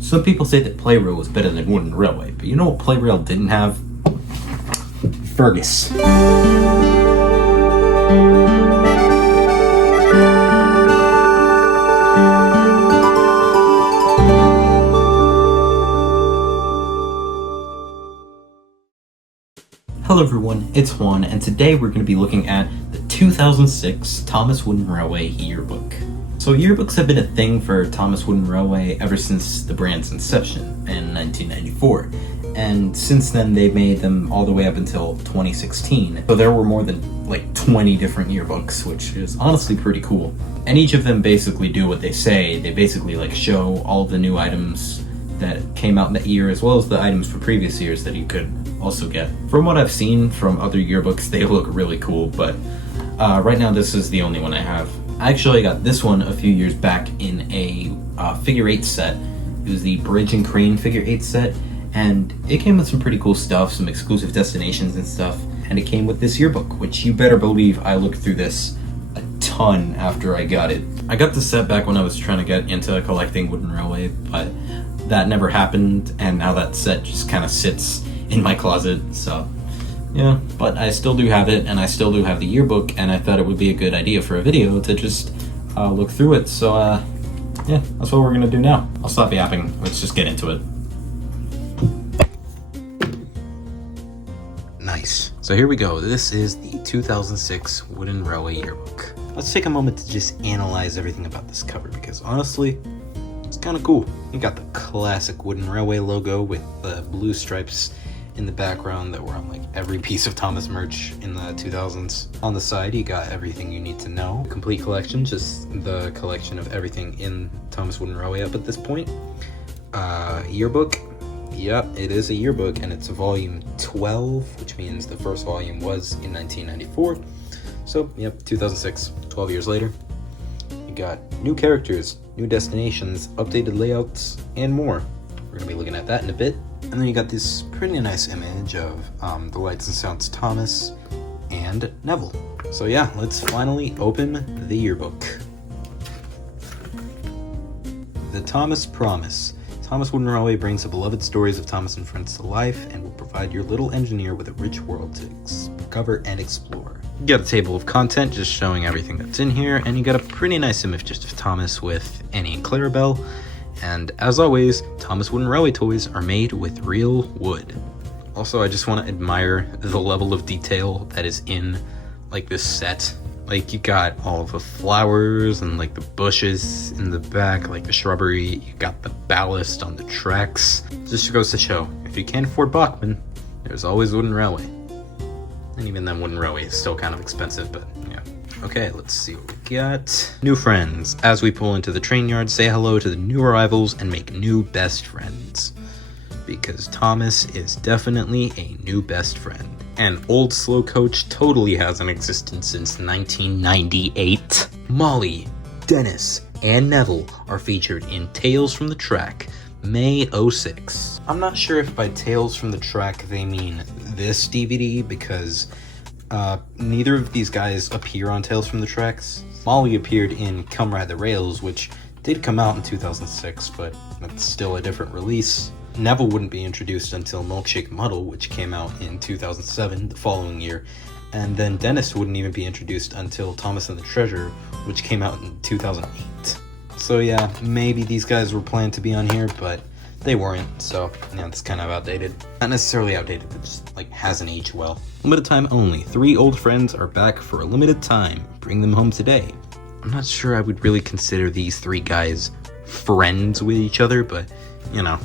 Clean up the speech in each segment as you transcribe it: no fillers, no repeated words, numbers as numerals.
Some people say that Playrail was better than Wooden Railway, but you know what Playrail didn't have? Fergus. Hello everyone, it's Juan, and today we're going to be looking at the 2006 Thomas Wooden Railway Yearbook. So yearbooks have been a thing for Thomas Wooden Railway ever since the brand's inception in 1994, and since then they've made them all the way up until 2016. So there were more than like 20 different yearbooks, which is honestly pretty cool. And each of them basically do what they say. They basically like show all the new items that came out in that year, as well as the items for previous years that you could also get. From what I've seen from other yearbooks, they look really cool, but right now this is the only one I have. Actually, I got this one a few years back in a figure 8 set. It was the Bridge and Crane figure 8 set, and it came with some pretty cool stuff, some exclusive destinations and stuff, and it came with this yearbook, which you better believe I looked through this a ton after I got it. I got the set back when I was trying to get into collecting Wooden Railway, but that never happened, and now that set just kind of sits in my closet, so yeah. But I still do have it, and I still do have the yearbook, and I thought it would be a good idea for a video to just look through it, so yeah, that's what we're gonna do now. I'll stop yapping, let's just get into it. Nice. So here we go, this is the 2006 Wooden Railway Yearbook. Let's take a moment to just analyze everything about this cover, because honestly, it's kind of cool. You got the classic Wooden Railway logo with the blue stripes in the background that were on like every piece of Thomas merch in the 2000s. On the side, you got everything you need to know. Complete collection, just the collection of everything in Thomas Wooden Railway up at this point. Yearbook. Yep, it is a yearbook, and it's volume 12, which means the first volume was in 1994. So, yep, 2006, 12 years later. You got new characters, new destinations, updated layouts, and more. We're going to be looking at that in a bit. And then you got this pretty nice image of the Lights and Sounds Thomas and Neville. So yeah, let's finally open the yearbook. The Thomas Promise. Thomas Wooden Railway brings the beloved stories of Thomas and friends to life and will provide your little engineer with a rich world to discover and explore. You got a table of content just showing everything that's in here, and you got a pretty nice image just of Thomas with Annie and Clarabelle. And as always, Thomas Wooden Railway toys are made with real wood. Also, I just want to admire the level of detail that is in like this set. Like, you got all of the flowers and like the bushes in the back, like the shrubbery. You got the ballast on the tracks. Just goes to show, if you can't afford Bachmann, there's always Wooden Railway. And even then, Wooden Railway is still kind of expensive, but yeah. Okay, let's see what we got. New friends. As we pull into the train yard, say hello to the new arrivals and make new best friends. Because Thomas is definitely a new best friend. And Old Slow Coach totally has an existence since 1998. Molly, Dennis, and Neville are featured in Tales from the Track, May 06. I'm not sure if by Tales from the Track they mean this DVD, because neither of these guys appear on Tales from the Tracks. Molly appeared in Come Ride the Rails, which did come out in 2006, but that's still a different release. Neville wouldn't be introduced until Milkshake Muddle, which came out in 2007, the following year. And then Dennis wouldn't even be introduced until Thomas and the Treasure, which came out in 2008. So yeah, maybe these guys were planned to be on here, but they weren't, so yeah, it's kind of outdated. Not necessarily outdated, but just like hasn't aged well. Limited time only. 3 old friends are back for a limited time. Bring them home today. I'm not sure I would really consider these 3 guys friends with each other, but you know.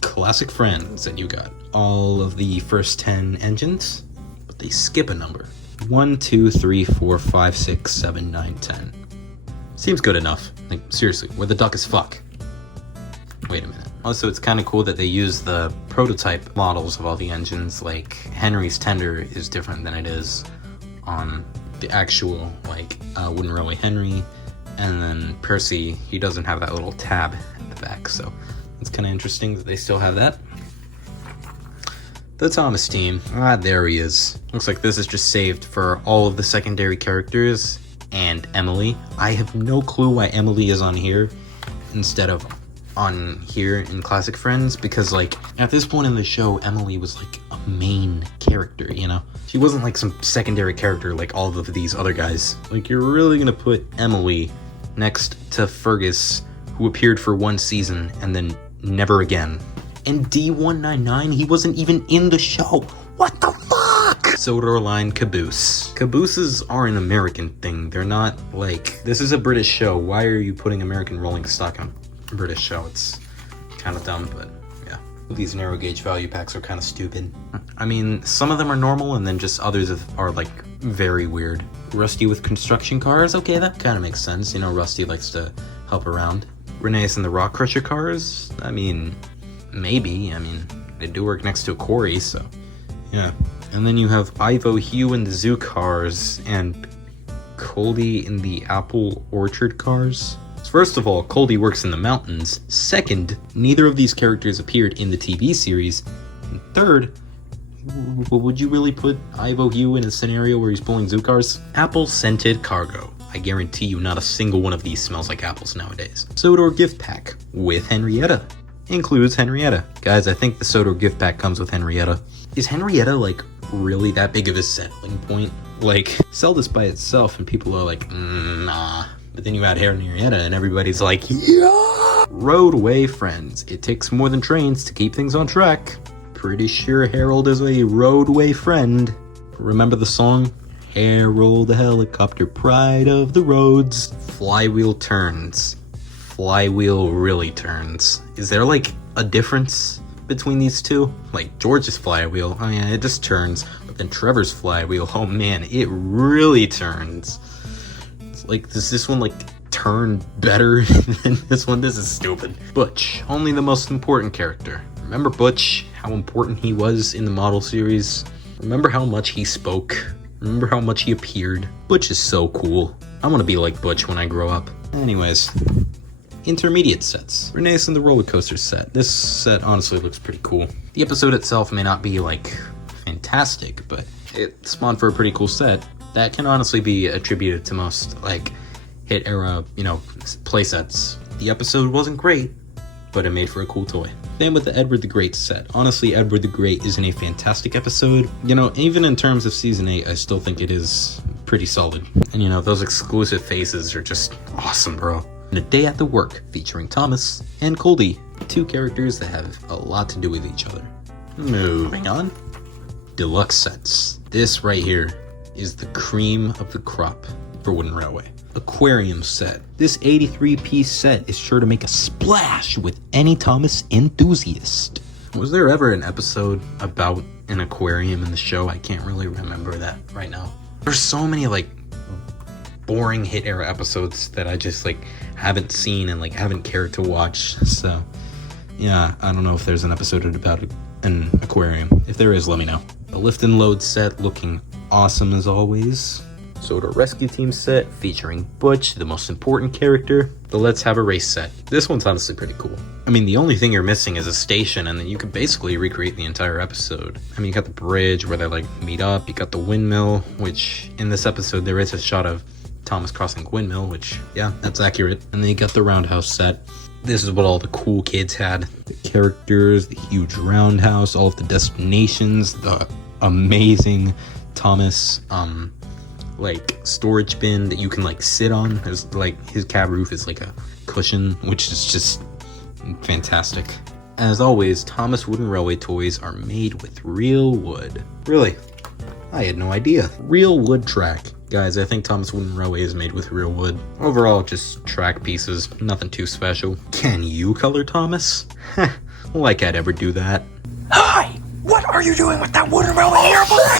Classic friends, and you got all of the first 10 engines, but they skip a number. 1, 2, 3, 4, 5, 6, 7, 9, 10. Seems good enough. Like, seriously, where the duck is fuck. Wait a minute. Also, it's kind of cool that they use the prototype models of all the engines. Like, Henry's tender is different than it is on the actual, like, Wooden Railway Henry. And then Percy, he doesn't have that little tab at the back, so it's kind of interesting that they still have that. The Thomas team. There he is. Looks like this is just saved for all of the secondary characters and Emily. I have no clue why Emily is on here instead of on here in Classic Friends, because like at this point in the show, Emily was like a main character, you know? She wasn't like some secondary character like all of these other guys. Like, you're really gonna put Emily next to Fergus, who appeared for one season and then never again. And D199, he wasn't even in the show. What the fuck? Sodor Line caboose. Cabooses are an American thing. They're not like, this is a British show. Why are you putting American rolling stock on a British show? It's kind of dumb, but yeah. These narrow gauge value packs are kind of stupid. I mean, some of them are normal, and then just others are like very weird. Rusty with construction cars, okay, that kind of makes sense. You know, Rusty likes to help around. Renee's and the Rock Crusher cars, I mean, maybe. I mean, they do work next to a quarry, so yeah. And then you have Ivo Hugh in the zoo cars and Coldy in the apple orchard cars. First of all, Coldy works in the mountains. Second, neither of these characters appeared in the TV series. And third, would you really put Ivo Hugh in a scenario where he's pulling zoo cars? Apple-scented cargo. I guarantee you not a single one of these smells like apples nowadays. Sodor gift pack with Henrietta. Includes Henrietta. Guys, I think the Sodor gift pack comes with Henrietta. Is Henrietta, like, really that big of a selling point? Like, sell this by itself and people are like, nah. But then you add Henrietta and everybody's like, yeah! Roadway friends. It takes more than trains to keep things on track. Pretty sure Harold is a roadway friend. Remember the song? Harold the helicopter, pride of the roads. Flywheel turns. Flywheel really turns. Is there like a difference between these two? Like George's flywheel, oh yeah, it just turns. But then Trevor's flywheel, oh man, it really turns. It's like, does this one like turn better than this one? This is stupid. Butch, only the most important character. Remember Butch, how important he was in the model series? Remember how much he spoke? Remember how much he appeared? Butch is so cool. I want to be like Butch when I grow up. Anyways, intermediate sets. Renee's and the roller coaster set. This set honestly looks pretty cool. The episode itself may not be like fantastic, but it spawned for a pretty cool set that can honestly be attributed to most like hit era, you know, play sets. The episode wasn't great, but it made for a cool toy. Same with the Edward the Great set. Honestly, Edward the Great isn't a fantastic episode. You know, even in terms of season 8, I still think it is pretty solid. And you know, those exclusive faces are just awesome, bro. And A Day at the Work, featuring Thomas and Coldy, two characters that have a lot to do with each other. Moving on. Deluxe Sets. This right here is the cream of the crop for Wooden Railway. Aquarium set. This 83-piece set is sure to make a splash with any Thomas enthusiast. Was there ever an episode about an aquarium in the show? I can't really remember that right now. There's so many like boring hit era episodes that I just like haven't seen and like haven't cared to watch. So yeah, I don't know if there's an episode about an aquarium. If there is, let me know. The lift and load set looking awesome as always. Sodor Rescue Team set featuring Butch, the most important character. The Let's Have a Race set. This one's honestly pretty cool. I mean, the only thing you're missing is a station, and then you could basically recreate the entire episode. I mean, you got the bridge where they like meet up. You got the windmill, which in this episode there is a shot of Thomas crossing windmill, which yeah, that's accurate. And then you got the roundhouse set. This is what all the cool kids had. The characters, the huge roundhouse, all of the destinations, the amazing Thomas, like storage bin that you can like sit on. There's like his cab roof is like a cushion, which is just fantastic. As always, Thomas Wooden Railway toys are made with real wood. Really? I had no idea. Real wood track. Guys, I think Thomas Wooden Railway is made with real wood. Overall, just track pieces, nothing too special. Can you color Thomas? Like I'd ever do that. Hi! What are you doing with that Wooden Railway yearbook?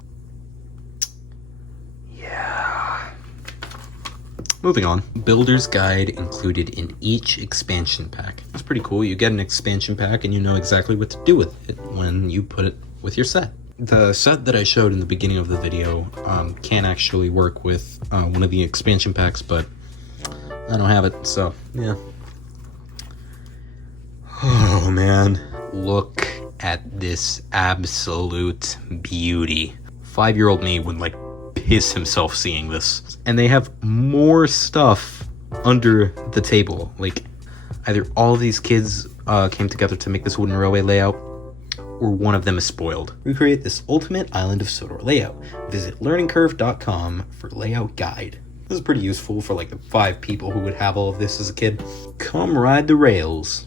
Moving on. Builder's guide included in each expansion pack. That's pretty cool. You get an expansion pack and you know exactly what to do with it when you put it with your set. The set that I showed in the beginning of the video can actually work with one of the expansion packs, but I don't have it, so yeah. Oh man. Look at this absolute beauty. 5-year-old me would like piss himself seeing this. And they have more stuff under the table. Like, Either all of these kids came together to make this wooden railway layout, or one of them is spoiled. Recreate this ultimate island of Sodor layout. Visit learningcurve.com for layout guide. This is pretty useful for like the 5 people who would have all of this as a kid. Come ride the rails.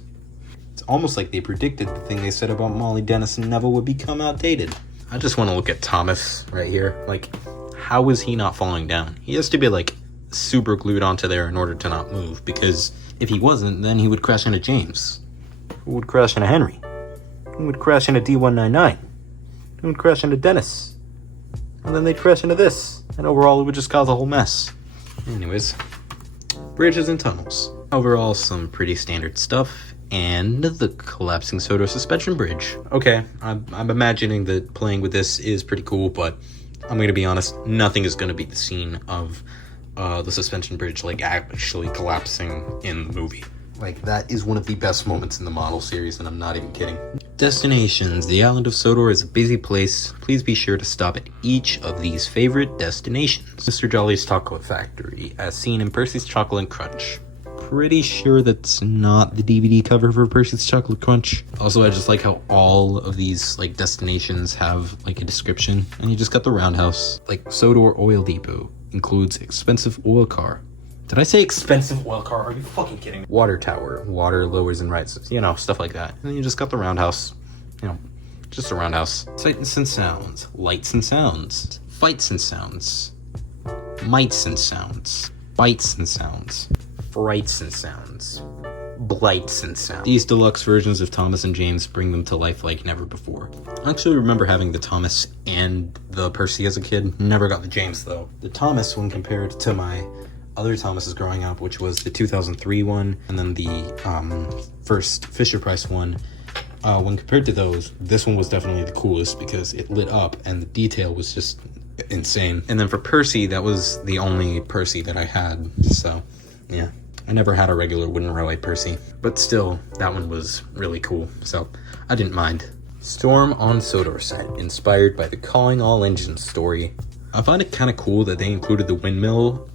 It's almost like they predicted the thing they said about Molly, Dennis, and Neville would become outdated. I just want to look at Thomas right here. Like, how is he not falling down? He has to be like super glued onto there in order to not move, because if he wasn't, then he would crash into James, who would crash into Henry, who would crash into D199, who would crash into Dennis, and then they'd crash into this, and overall it would just cause a whole mess. Anyways, bridges and tunnels. Overall, some pretty standard stuff, and the collapsing Sodor suspension bridge. Okay, I'm imagining that playing with this is pretty cool, but I'm gonna be honest, nothing is gonna beat the scene of the suspension bridge like actually collapsing in the movie. Like, that is one of the best moments in the model series, and I'm not even kidding. Destinations. The island of Sodor is a busy place. Please be sure to stop at each of these favorite destinations. Mr. Jolly's Chocolate Factory, as seen in Percy's Chocolate Crunch. Pretty sure that's not the DVD cover for Percy's Chocolate Crunch. Also, I just like how all of these like destinations have like a description, and you just got the roundhouse. Like, Sodor Oil Depot includes expensive oil car. Did I say expensive oil car? Are you fucking kidding me? Water tower, water lowers and rises, you know, stuff like that. And then you just got the roundhouse, you know, just a roundhouse. Sights and sounds, lights and sounds, fights and sounds, mites and sounds, bites and sounds, frights and sounds, blights and sounds. These deluxe versions of Thomas and James bring them to life like never before. I actually remember having the Thomas and the Percy as a kid. Never got the James though. The Thomas, when compared to my other Thomases growing up, which was the 2003 one and then the first Fisher-Price one, when compared to those, this one was definitely the coolest because it lit up and the detail was just insane. And then for Percy, that was the only Percy that I had, so yeah. I never had a regular wooden railway Percy, but still, that one was really cool, so I didn't mind. Storm on Sodor set, inspired by the Calling All Engines story. I find it kind of cool that they included the windmill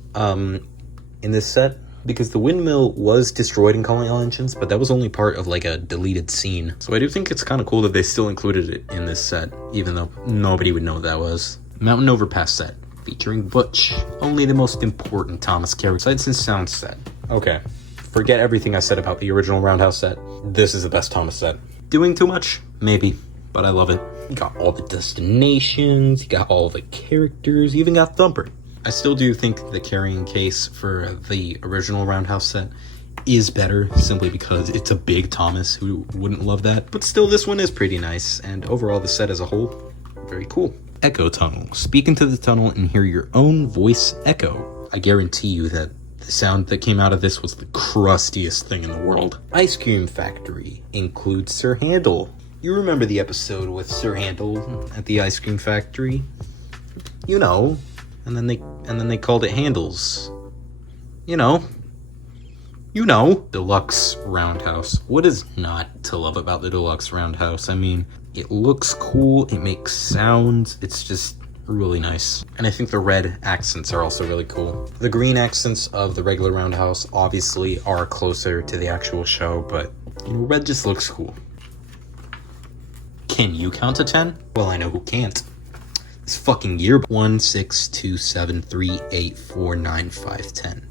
in this set, because the windmill was destroyed in Calling All Engines, but that was only part of like a deleted scene. So I do think it's kind of cool that they still included it in this set, even though nobody would know what that was. Mountain Overpass set, featuring Butch, only the most important Thomas character. Sights and Sounds set. Okay, forget everything I said about the original Roundhouse set. This is the best Thomas set. Doing too much? Maybe, but I love it. You got all the destinations, you got all the characters, you even got Thumper. I still do think the carrying case for the original Roundhouse set is better, simply because it's a big Thomas. Who wouldn't love that? But still, this one is pretty nice, and overall the set as a whole, very cool. Echo Tunnel. Speak into the tunnel and hear your own voice echo. I guarantee you that the sound that came out of this was the crustiest thing in the world. Ice Cream Factory includes Sir Handel. You remember the episode with Sir Handel at the ice cream factory? You know. And then they called it Handles. You know. Deluxe Roundhouse. What is not to love about the Deluxe Roundhouse? I mean, it looks cool, it makes sounds, it's just really nice. And I think the red accents are also really cool. The green accents of the regular Roundhouse obviously are closer to the actual show, but you know, red just looks cool. Can you count to 10? Well, I know who can't. This fucking Yearbook. 1, 6, 2, 7, 3, 8, 4, 9, 5, 10.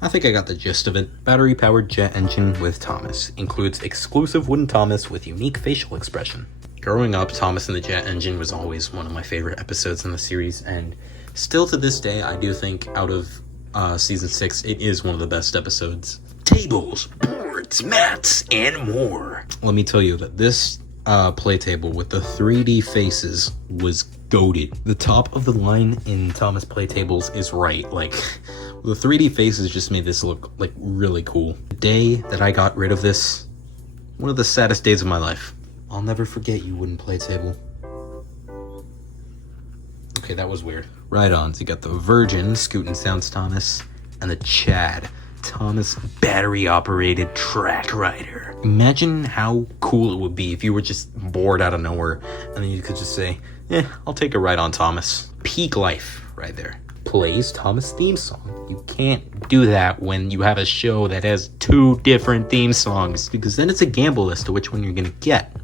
I think I got the gist of it. Battery-powered jet engine with Thomas. Includes exclusive wooden Thomas with unique facial expression. Growing up, Thomas and the Jet Engine was always one of my favorite episodes in the series, and still to this day, I do think out of season 6, it is one of the best episodes. Tables, boards, mats, and more. Let me tell you that this play table with the 3D faces was goated. The top of the line in Thomas play tables is right. Like, the 3D faces just made this look like really cool. The day that I got rid of this, one of the saddest days of my life. I'll never forget you, wooden play table. Okay, that was weird. Ride-ons, you got the Virgin, Scootin' Sounds Thomas, and the Chad, Thomas battery-operated track rider. Imagine how cool it would be if you were just bored out of nowhere, and then you could just say, I'll take a ride on Thomas. Peak life right there. plays Thomas' theme song. You can't do that when you have a show that has 2 different theme songs, because then it's a gamble as to which one you're gonna get.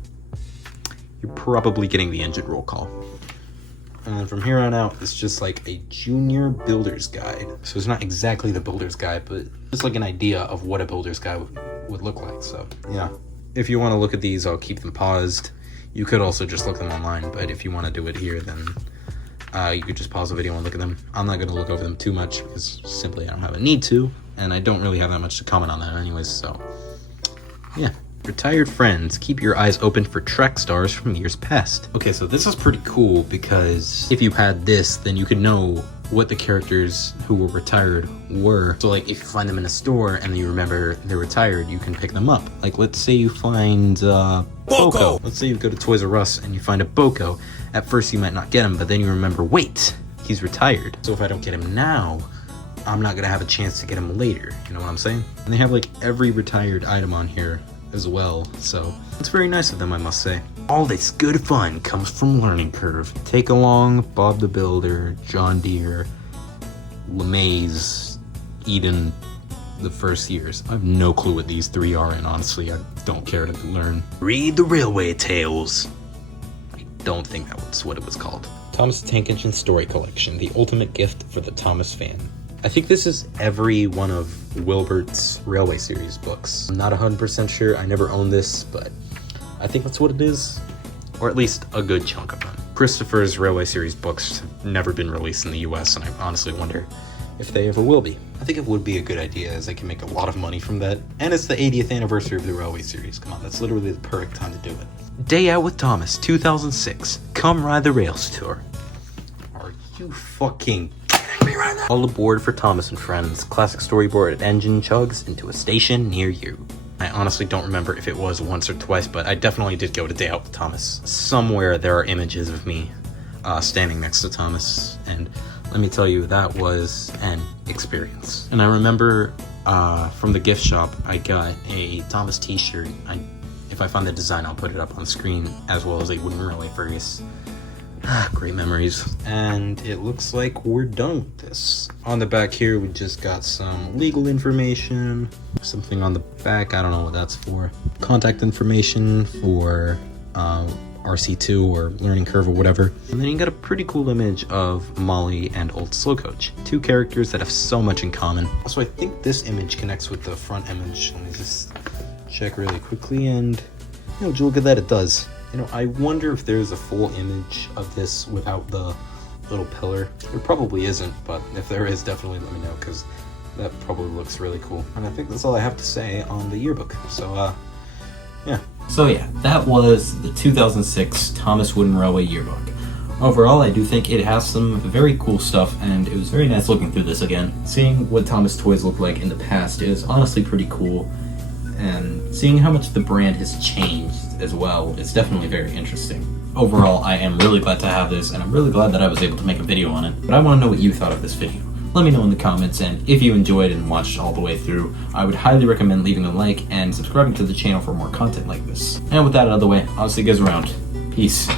You're probably getting the engine roll call. And then from here on out, it's just like a junior builder's guide. So it's not exactly the builder's guide, but it's like an idea of what a builder's guide would look like. So yeah, if you want to look at these, I'll keep them paused. You could also just look them online, but if you want to do it here, then you could just pause the video and look at them. I'm not going to look over them too much because simply I don't have a need to, and I don't really have that much to comment on that anyways, so yeah. Retired friends, keep your eyes open for track stars from years past. Okay, so this is pretty cool because if you had this, then you could know what the characters who were retired were. So like if you find them in a store and you remember they're retired, you can pick them up. Like let's say you find Boko. Let's say you go to Toys R Us and you find a Boko. At first you might not get him, but then you remember, wait, he's retired. So if I don't get him now, I'm not gonna have a chance to get him later. You know what I'm saying? And they have like every retired item on here as well, so it's very nice of them, I must say. All this good fun comes from Learning Curve. Take Along, Bob the Builder, John Deere, LeMays, Eden, the first years. I have no clue what these 3 are, and honestly, I don't care to learn. Read the Railway Tales. I don't think that was what it was called. Thomas Tank Engine Story Collection, the ultimate gift for the Thomas fan. I think this is every one of Wilbert's Railway Series books. I'm not 100% sure, I never owned this, but I think that's what it is. Or at least a good chunk of them. Christopher's Railway Series books have never been released in the US, and I honestly wonder if they ever will be. I think it would be a good idea, as they can make a lot of money from that. And it's the 80th anniversary of the Railway Series. Come on, that's literally the perfect time to do it. Day Out with Thomas, 2006. Come Ride the Rails Tour. Are you fucking kidding me right now? All aboard for Thomas and Friends. Classic storyboard engine chugs into a station near you. I honestly don't remember if it was once or twice, but I definitely did go to Day Out with Thomas. Somewhere there are images of me standing next to Thomas, and let me tell you, that was an experience. And I remember from the gift shop, I got a Thomas t-shirt. If I find the design, I'll put it up on the screen, as well as a wooden railway Fergus. Great memories. And it looks like we're done with this. On the back here, we just got some legal information. Something on the back, I don't know what that's for. Contact information for RC2 or Learning Curve or whatever. And then you got a pretty cool image of Molly and Old Slow Coach. 2 characters that have so much in common. Also, I think this image connects with the front image. Let me just check really quickly, and would you look at that, it does. I wonder if there's a full image of this without the little pillar. There probably isn't, but if there is, definitely let me know, because that probably looks really cool. And I think that's all I have to say on the yearbook. So, yeah. So yeah, that was the 2006 Thomas Wooden Railway Yearbook. Overall, I do think it has some very cool stuff, and it was very nice looking through this again. Seeing what Thomas toys looked like in the past is honestly pretty cool, and seeing how much the brand has changed as well is definitely very interesting. Overall, I am really glad to have this, and I'm really glad that I was able to make a video on it, but I want to know what you thought of this video. Let me know in the comments, and if you enjoyed and watched all the way through, I would highly recommend leaving a like and subscribing to the channel for more content like this. And with that out of the way, I'll see you guys around. Peace.